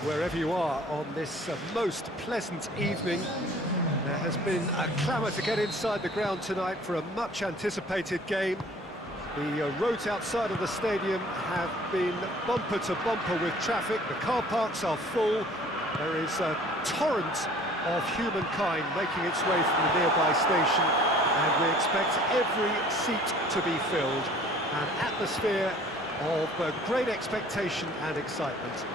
Wherever you are on this most pleasant evening, there has been a clamour to get inside the ground tonight for a much-anticipated game. The roads outside of the stadium have been bumper to bumper with traffic. The car parks are full. There is a torrent of humankind making its way from the nearby station, and we expect every seat to be filled. An atmosphere of great expectation and excitement.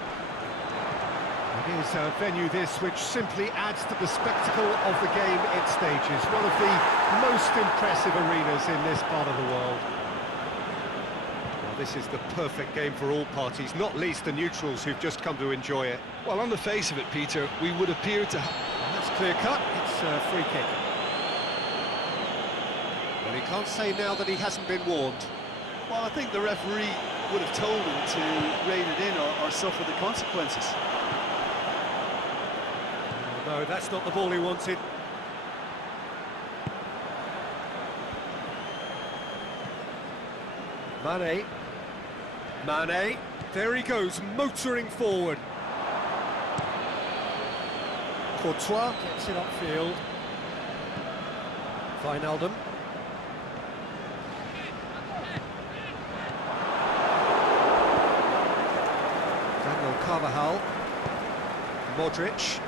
It is a venue this which simply adds to the spectacle of the game it stages. One of the most impressive arenas in this part of the world. Well, this is the perfect game for all parties, not least the neutrals who've just come to enjoy it. Well, on the face of it, Peter, we would appear to have... That's clear cut, it's a free kick. Well, he can't say now that he hasn't been warned. Well, I think the referee would have told him to rein it in or suffer the consequences. No, that's not the ball he wanted. Mane, there he goes, motoring forward. Courtois gets it upfield. Wijnaldum. Daniel Carvajal. Modric.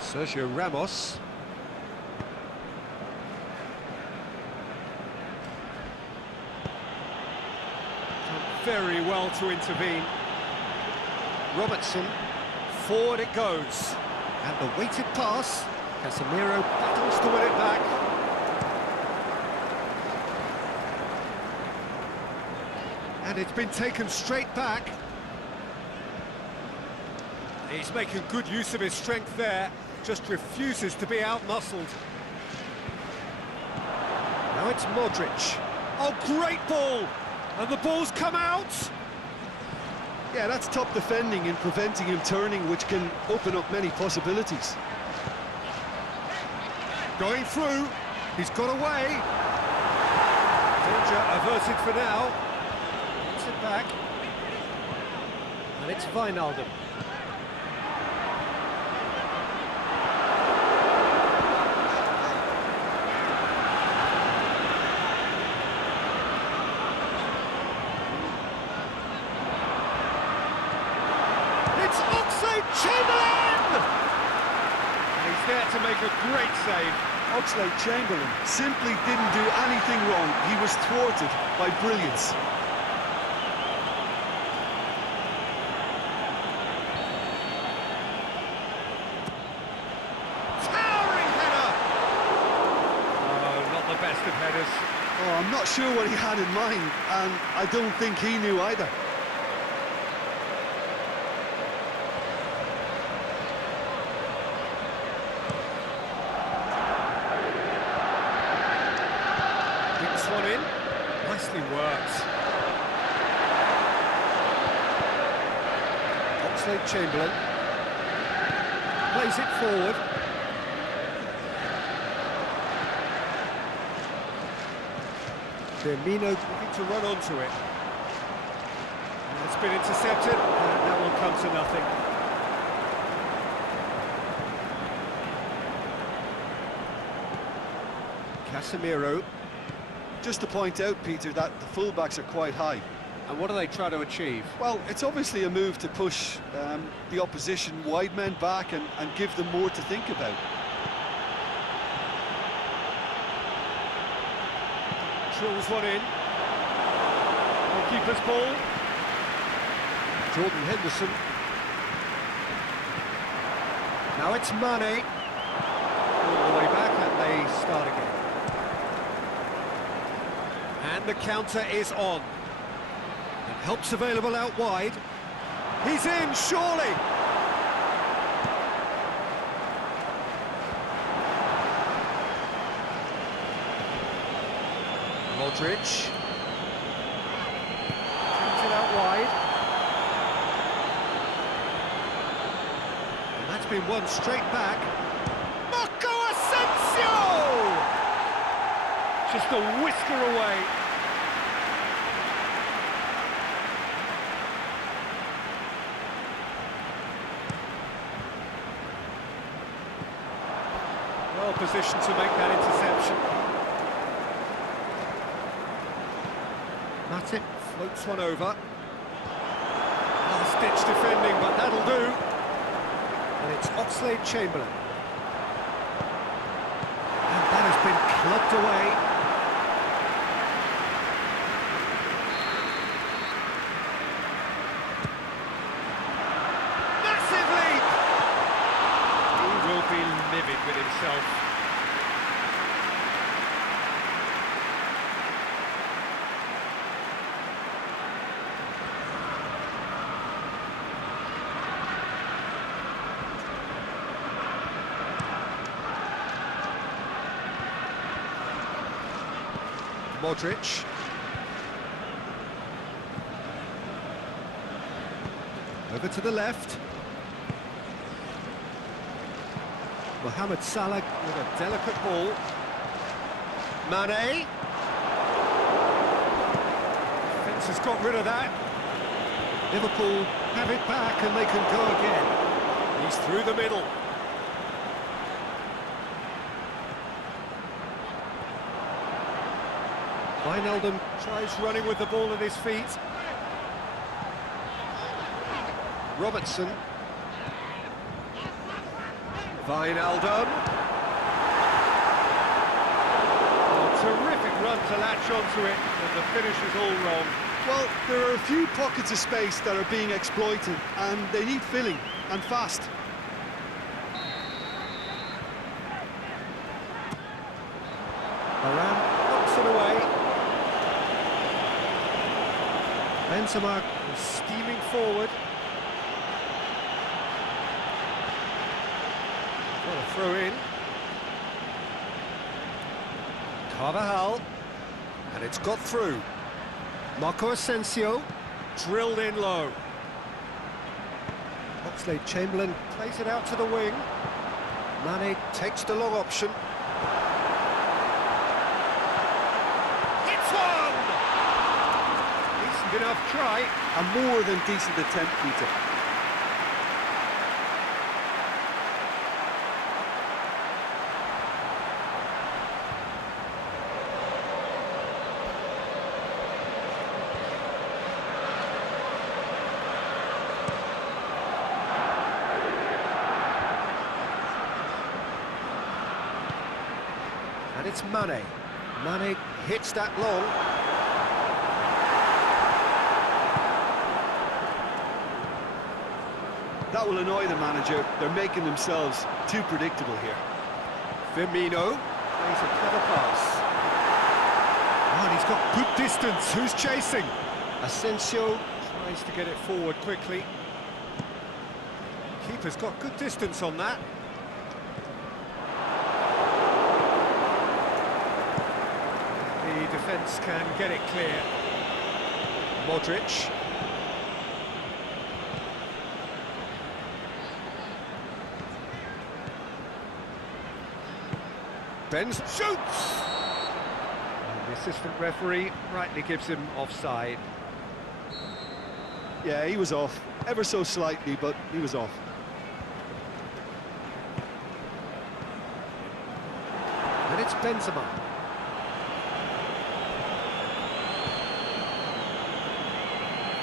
Sergio Ramos. Done very well to intervene. Robertson, forward it goes. And the weighted pass. Casemiro battles to win it back. And it's been taken straight back. He's making good use of his strength there. Just refuses to be out-muscled. Now it's Modric. Oh, great ball! And the ball's come out! Yeah, that's top defending and preventing him turning, which can open up many possibilities. Going through. He's got away. Danger averted for now. Gets it back. And it's Wijnaldum. Chamberlain! And he's there to make a great save. Oxlade-Chamberlain simply didn't do anything wrong. He was thwarted by brilliance. Towering header! Oh, not the best of headers. Oh, I'm not sure what he had in mind, and I don't think he knew either. One in, nicely worked. Oxlade-Chamberlain plays it forward. Firmino looking to run onto it. And it's been intercepted, and that will come to nothing. Casemiro. Just to point out, Peter, that the fullbacks are quite high. And what do they try to achieve? Well, it's obviously a move to push the opposition wide men back and give them more to think about. Drills one in. Keeper's ball. Jordan Henderson. Now it's Mane. All the way back and they start again. And the counter is on. And help's available out wide. He's in, surely! Modric. Takes it out wide. And that's been won straight back. Marco Asensio! Just a whisker away. well positioned to make that interception. Matip floats one over. Last-ditch defending, but that'll do. And it's Oxlade-Chamberlain. And that has been clubbed away. Massive leap! He will be livid with himself. Modric. Over to the left. Mohamed Salah with a delicate ball. Mane. Defence has got rid of that. Liverpool have it back and they can go again. He's through the middle. Wijnaldum tries running with the ball at his feet. Robertson. Wijnaldum. Terrific run to latch onto it, and the finish is all wrong. Well, there are a few pockets of space that are being exploited, and they need filling, and fast. Varane knocks it away. Benzema is steaming forward. Got a throw in. Carvajal. And it's got through. Marco Asensio. Drilled in low. Oxlade-Chamberlain plays it out to the wing. Mane takes the long option. Hits one! Decent enough try. A more than decent attempt, Peter. And it's Mane. Mane hits that long. That will annoy the manager. They're making themselves too predictable here. Firmino plays a clever pass. Oh, and he's got good distance. Who's chasing? Asensio tries to get it forward quickly. Keeper's got good distance on that. The defence can get it clear. Modric. Benz shoots! And the assistant referee rightly gives him offside. Yeah, he was off. Ever so slightly, but he was off. And it's Benzema.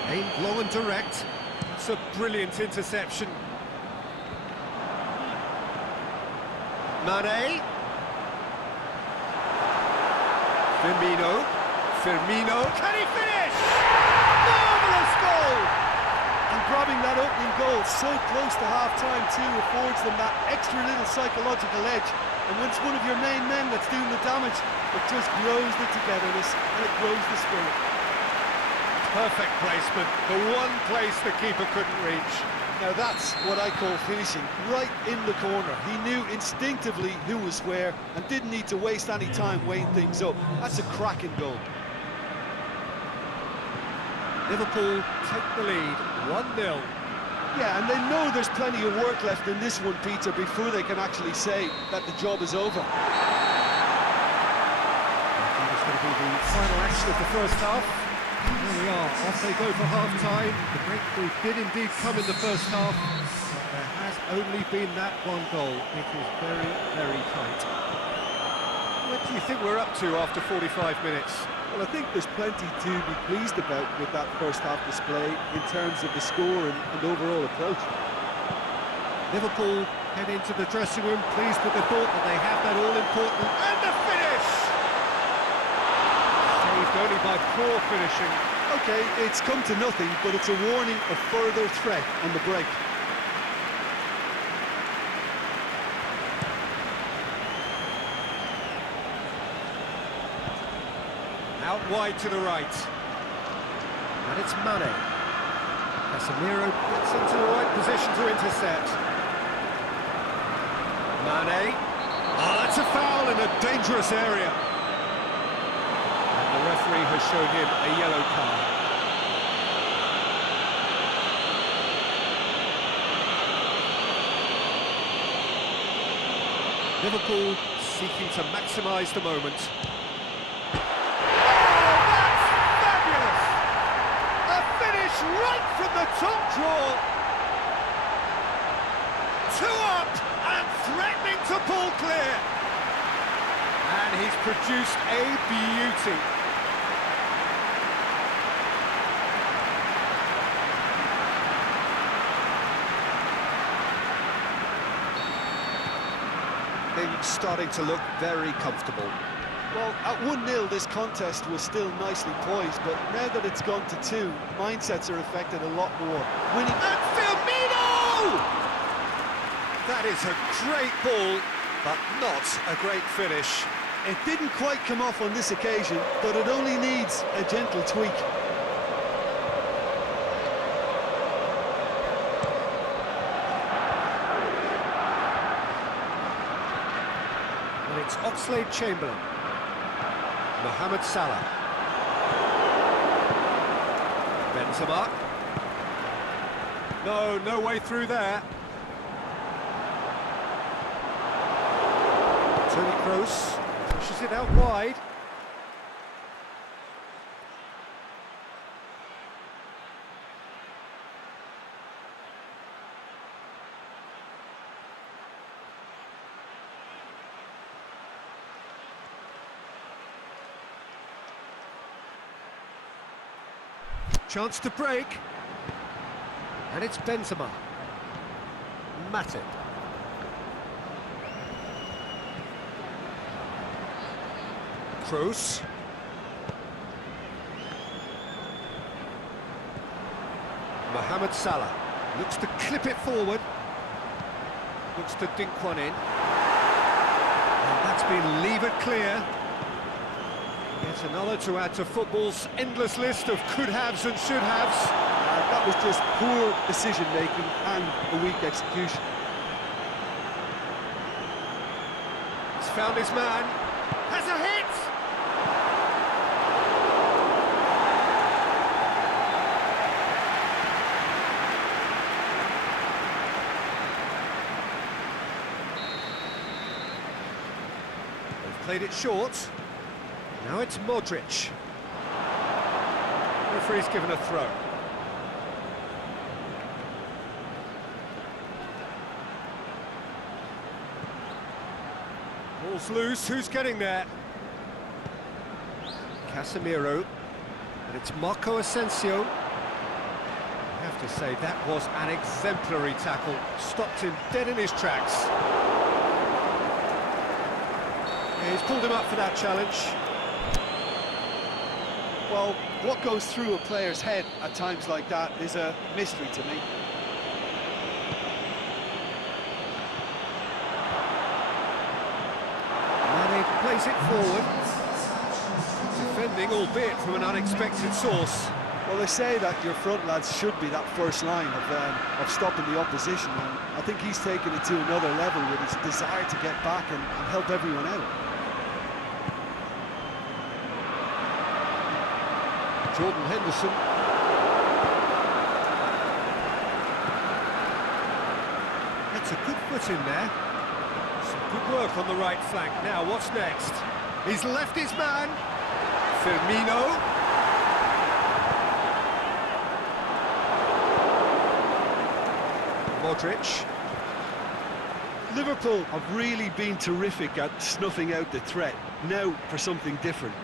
Aimed long and direct. It's a brilliant interception. Mane. Firmino. Can he finish? Marvellous goal! And grabbing that opening goal so close to half-time too affords them that extra little psychological edge. And when it's one of your main men that's doing the damage, it just grows the togetherness and it grows the spirit. Perfect placement, the one place the keeper couldn't reach. Now that's what I call finishing, right in the corner. He knew instinctively who was where and didn't need to waste any time weighing things up. That's a cracking goal. Liverpool take the lead, 1-0. Yeah, and they know there's plenty of work left in this one, Peter, before they can actually say that the job is over. I think it's going to be the final action of the first half. Here we are, off they go for half-time. The breakthrough did indeed come in the first half, but there has only been that one goal. It is very, very tight. What do you think we're up to after 45 minutes? Well, I think there's plenty to be pleased about with that first half display in terms of the score and overall approach. Liverpool head into the dressing room pleased with the thought that they have that all-important... And the finish! Saved only by poor finishing. Okay, it's come to nothing, but it's a warning of further threat on the break. Out wide to the right. And it's Mane. Casemiro gets into the right position to intercept. Mane. Oh, that's a foul in a dangerous area. And the referee has shown him a yellow card. Liverpool seeking to maximise the moment. Right from the top draw. 2 up and threatening to pull clear. And he's produced a beauty. Things starting to look very comfortable. Well, at 1-0 this contest was still nicely poised, but now that it's gone to 2, mindsets are affected a lot more. Winning... And Firmino! That is a great ball, but not a great finish. It didn't quite come off on this occasion, but it only needs a gentle tweak. And it's Oxlade-Chamberlain. Mohamed Salah. Benzema. No way through there. Toni Kroos pushes it out wide. Chance to break. And it's Benzema. Matip. Kroos. Mohamed Salah. Looks to clip it forward. Looks to dink one in. And that's been levered clear. It's another to add to football's endless list of could-haves and should-haves. That was just poor decision-making and a weak execution. He's found his man. Has a hit! They've played it short. Now it's Modric. Referee's given a throw. Ball's loose, who's getting there? Casemiro. And it's Marco Asensio. I have to say, that was an exemplary tackle. Stopped him dead in his tracks. Yeah, he's pulled him up for that challenge. Well, what goes through a player's head at times like that is a mystery to me. Mane plays it forward. Defending, albeit from an unexpected source. Well, they say that your front lads should be that first line of stopping the opposition, and I think he's taken it to another level with his desire to get back and help everyone out. Jordan Henderson. That's a good foot in there. Some good work on the right flank. Now, what's next? He's left his man. Firmino. Modric. Liverpool have really been terrific at snuffing out the threat. Now for something different.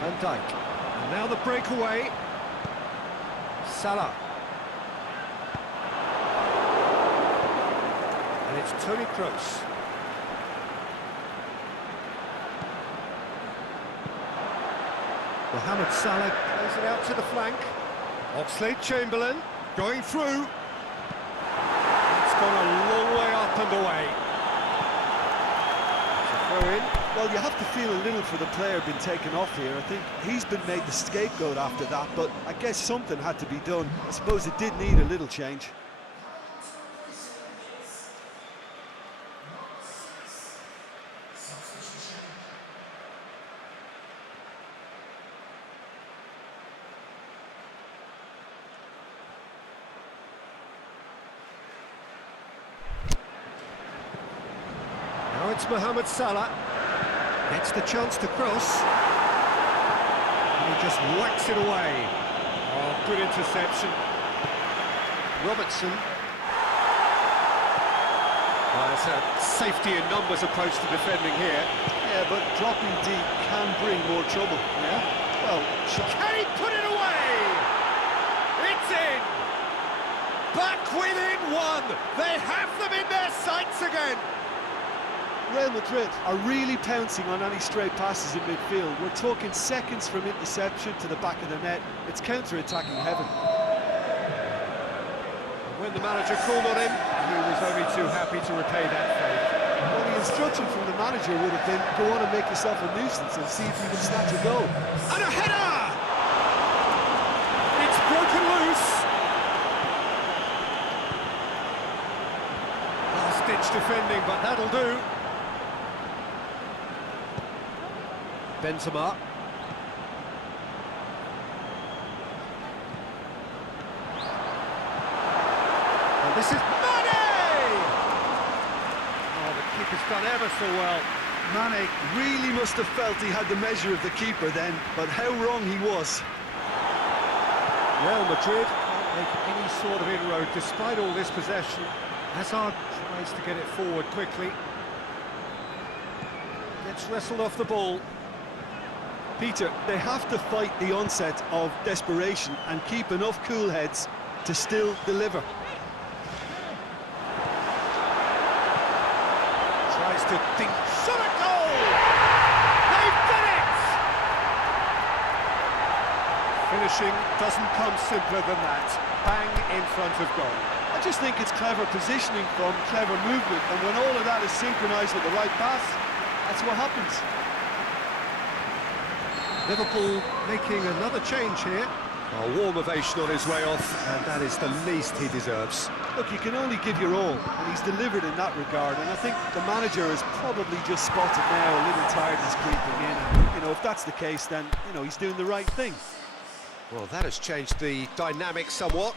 Van Dijk. And now the breakaway. Salah. And it's Toni Kroos. Mohamed Salah plays it out to the flank. Oxlade-Chamberlain going through. It's gone a long way up and away. It's a throw in. Well, you have to feel a little for the player being taken off here. I think he's been made the scapegoat after that, but I guess something had to be done. I suppose it did need a little change. Now it's Mohamed Salah. Gets the chance to cross. And he just whacks it away. Oh, good interception. Robertson. Well, it's a safety in numbers approach to defending here. Yeah, but dropping deep can bring more trouble. Yeah? Well, Can he put it away? It's in! Back within one! They have them in their sights again! Real Madrid are really pouncing on any stray passes in midfield. We're talking seconds from interception to the back of the net. It's counter-attacking heaven. When the manager called on him, he was only too happy to repay that faith. Well, the instruction from the manager would have been, go on and make yourself a nuisance and see if you can snatch a goal. And a header! It's broken loose. Last-ditch defending, but that'll do. Benzema. And this is Mane! Oh, the keeper's done ever so well. Mane really must have felt he had the measure of the keeper then, but how wrong he was. Real Madrid can't make any sort of inroad despite all this possession. Hazard tries to get it forward quickly. Gets wrestled off the ball. Peter, they have to fight the onset of desperation and keep enough cool heads to still deliver. Tries to think. Shot a goal! They've done it! Finishing doesn't come simpler than that. Bang in front of goal. I just think it's clever positioning from clever movement, and when all of that is synchronised with the right pass, that's what happens. Liverpool making another change here. A warm ovation on his way off, and that is the least he deserves. Look, you can only give your all, and he's delivered in that regard, and I think the manager has probably just spotted now a little tiredness creeping in, and, you know, if that's the case, then, you know, he's doing the right thing. Well, that has changed the dynamic somewhat.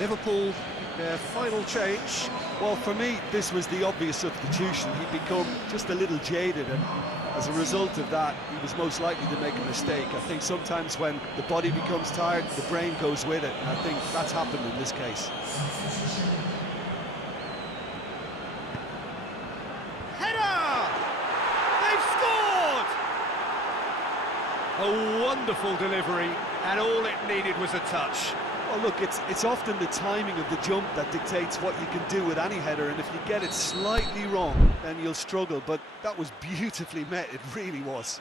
Liverpool, their final change. Well, for me, this was the obvious substitution. He'd become just a little jaded, and as a result of that, he was most likely to make a mistake. I think sometimes when the body becomes tired, the brain goes with it, and I think that's happened in this case. Header! They've scored! A wonderful delivery, and all it needed was a touch. Well, look, it's often the timing of the jump that dictates what you can do with any header, and if you get it slightly wrong, then you'll struggle, but that was beautifully met, it really was.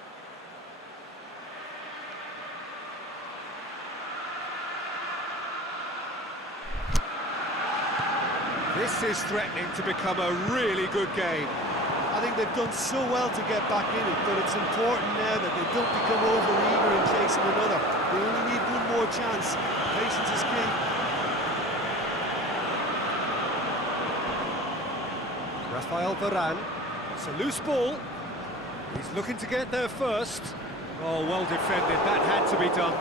This is threatening to become a really good game. I think they've done so well to get back in it, but it's important now that they don't become over-eager in chasing another. They only need one more chance. Patience is key. Rafael Varane. It's a loose ball. He's looking to get there first. Oh, well defended. That had to be done.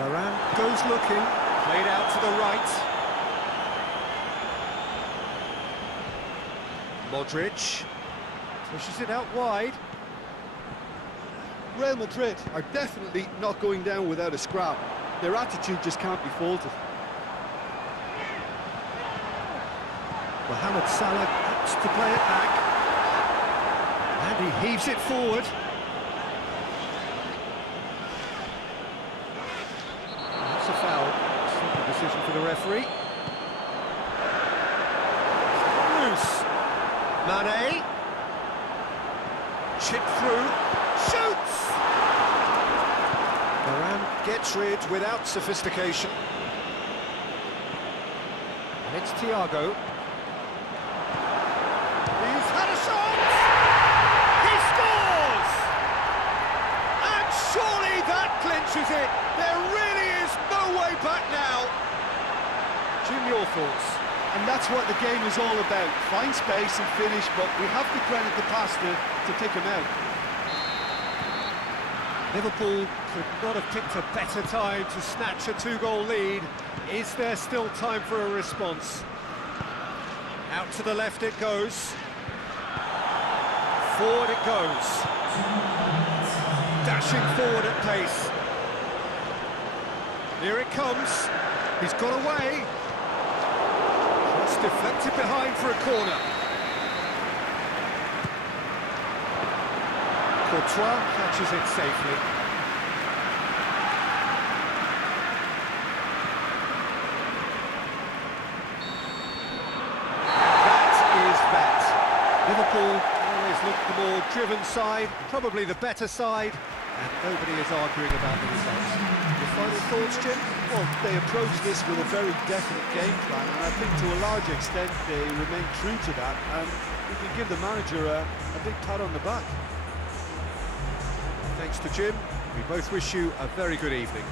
Varane goes looking. Played out to the right. Modric pushes it out wide. Real Madrid are definitely not going down without a scrap. Their attitude just can't be faulted. Mohamed Salah opts to play it back. And he heaves it forward. That's a foul. Simple decision for the referee. Loose. Mane. Chip through. Shoots! Varane gets rid without sophistication. And it's Thiago. He's had a shot! He scores! And surely that clinches it! There really is no way back now! Jim, your thoughts? And that's what the game is all about. Find space and finish, but we have to credit the passer to pick him out. Liverpool could not have picked a better time to snatch a two-goal lead. Is there still time for a response? Out to the left it goes. Forward it goes. Dashing forward at pace. Here it comes. He's got away. Just deflected behind for a corner. Courtois catches it safely. That is that. Liverpool always look the more driven side, probably the better side, and nobody is arguing about the results. Your final thoughts, Jim? Well, they approached this with a very definite game plan, and I think to a large extent they remain true to that, and we can give the manager a big pat on the back. Thanks to Jim. We both wish you a very good evening.